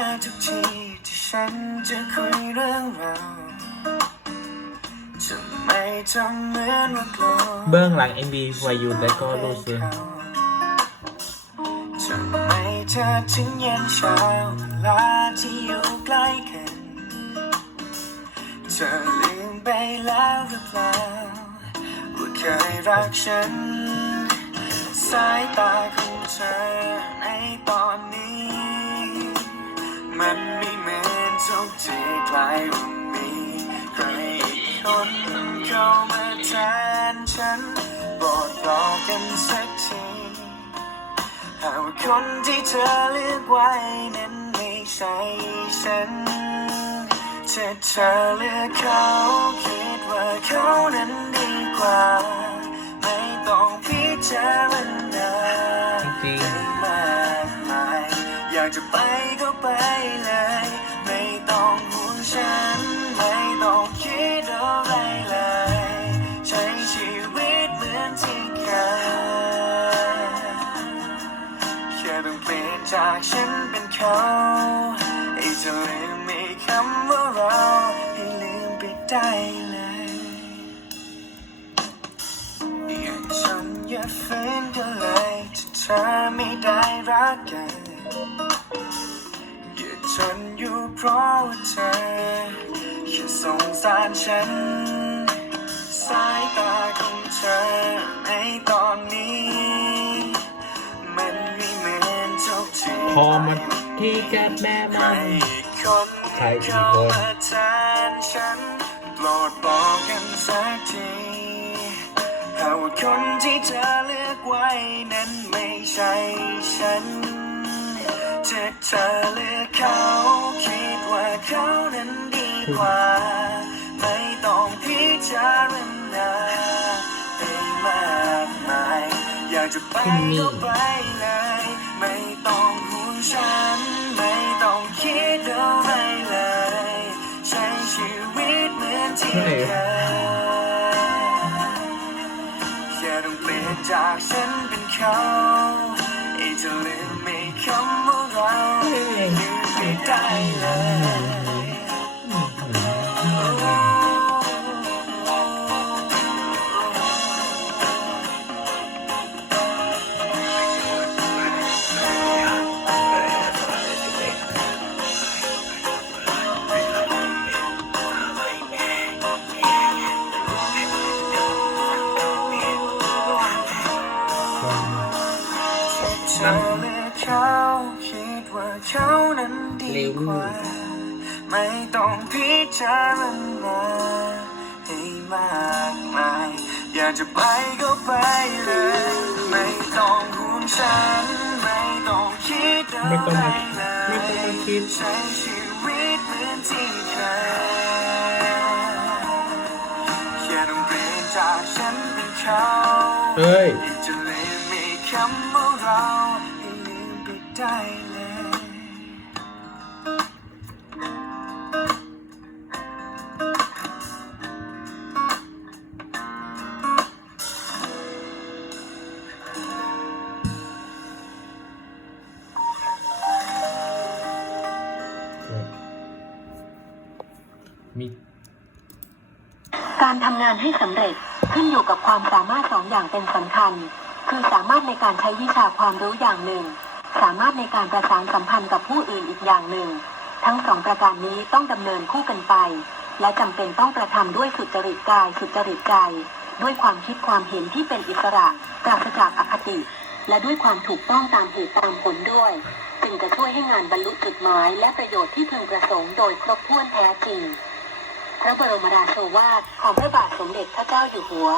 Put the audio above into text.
ไม่ลบหน้าทุกทีที่ฉันจะคุยเรื่องเราจะไม่ทำเหมือนว่ากลัวเบื้องหลัง MV วายุแต่ก็รู้สึกจะไม่เธอถึงเย็นเช้าเวลาที่อยู่ใกล้กันเธอลืมไปแล้วหรือเปล่าว่าเคยรักฉัน สายตาของเธอในตอนนี้มัน ที่ใกล้ว่ามีใครอีกคนเข้ามาแทนฉันโปรดรอกันสักทีหากว่าคนที่เธอเลือกไว้นั้นไม่ใช่ฉันถ้าเธอเลือกเขาคิดว่าเขานั้นดีกว่า ไม่ต้องพิจารณา จริง ต้องเปลี่ยนจากฉันเป็นเขาให้จะลืมมีคำว่าเราให้ลืมไปได้เลยอย่าทำอย่าฝืนกันเลยถ้าเธอไม่ได้รักกันอย่าทนอยู่เพราะเธอแค่สงสารฉัน พอมันที่จะแม่ใครมันอีกคนใครอีกคนฉันโปรดบอกกันสักทีหากว่าคนที่เธอเลือกไว้นั้นไม่ใช่ฉันถ้าเธอเลือกเขาคิดว่าเขานั้นดีกว่า ไม่ต้องพิจารณาให้มากมาย อยากจะไปก็ไปเลย จากฉันเป็นเขาไอ้จะลืมไม่คำว่าเราลืมไม่ได้เลย เธอเลือกเขาคิดว่าเขานั้นดีกว่าไม่ต้องพิจารณาให้มากมาย อยากจะไปก็ไปเลย ไม่ต้องห่วงฉัน ไม่ต้องคิดอะไม่ต้องไรมาเลไม่ต้องมายคิดใช้ชีวิตเหมือนที่เคยแค่ต้องเปลี่ยนจากฉันเป็นเขาเอ้ยจะลืมมี คำว่าเราให้ลืมไปได้เลยมีการทำงานให้สำเร็จขึ้นอยู่กับความสามารถสองอย่างเป็นสำคัญ คือสามารถในการใช้วิชาความรู้อย่างหนึ่ง สามารถในการประสานสัมพันธ์กับผู้อื่นอีกอย่างหนึ่ง ทั้งสองประการนี้ต้องดำเนินคู่กันไป และจำเป็นต้องกระทำด้วยสุจริตกายสุจริตใจ ด้วยความคิดความเห็นที่เป็นอิสระปราศจากอคติ และด้วยความถูกต้องตามเหตุตามผลด้วยจึงจะช่วยให้งานบรรลุจุดหมาย และประโยชน์ที่พึงประสงค์โดยครบถ้วนแท้จริงพระบรมราโชวาทของพระบาทสมเด็จพระเจ้าอยู่หัว